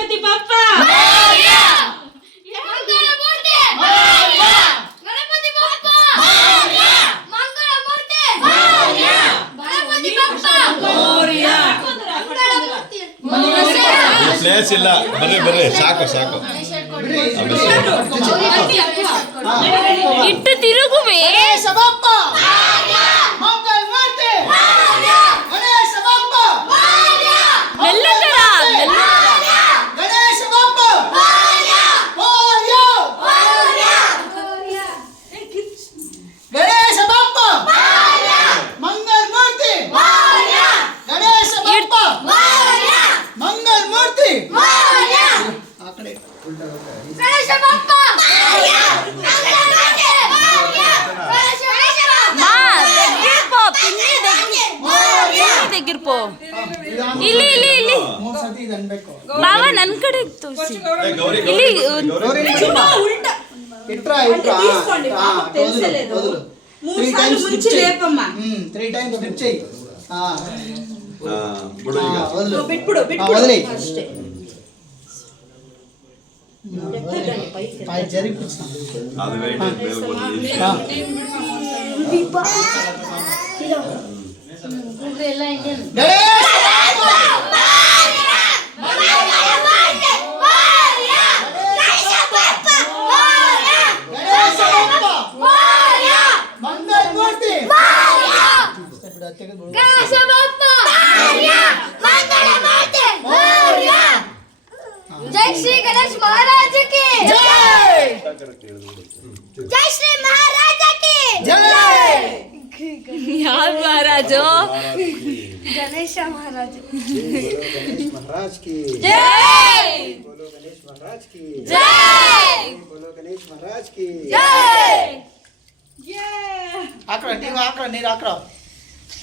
ಗಣಪತಿ ಬಪ್ಪ ಮಂಗಳಮೂರ್ತಿ ಗಣಪತಿ ಬಪ್ಪ ಮಂಗಳಮೂರ್ತಿ ಗಣಪತಿ ಬಪ್ಪ place ಇಲ್ಲ, ಬರ್ರಿ ಸಾಕು ಇಟ್ಟು ತಿರುಗುವೆ ತೆಗಿರ್ಪೋ ಇಲ್ಲಿ ಇಲ್ಲಿ ಇಲ್ಲಿ ಬಾವ ನನ್ ಕಡೆ ತೋರಿಸಿ ಇಲ್ಲಿ जय श्री गणेश महाराज की जय जय श्री महाराज की जय यार महाराजो गणेश महाराज महाराज की जय बोलो गणेश महाराज की जय बोलो गणेश महाराज की जय ಹಾಕ್ರ ನೀರು ಹಾಕ್ರ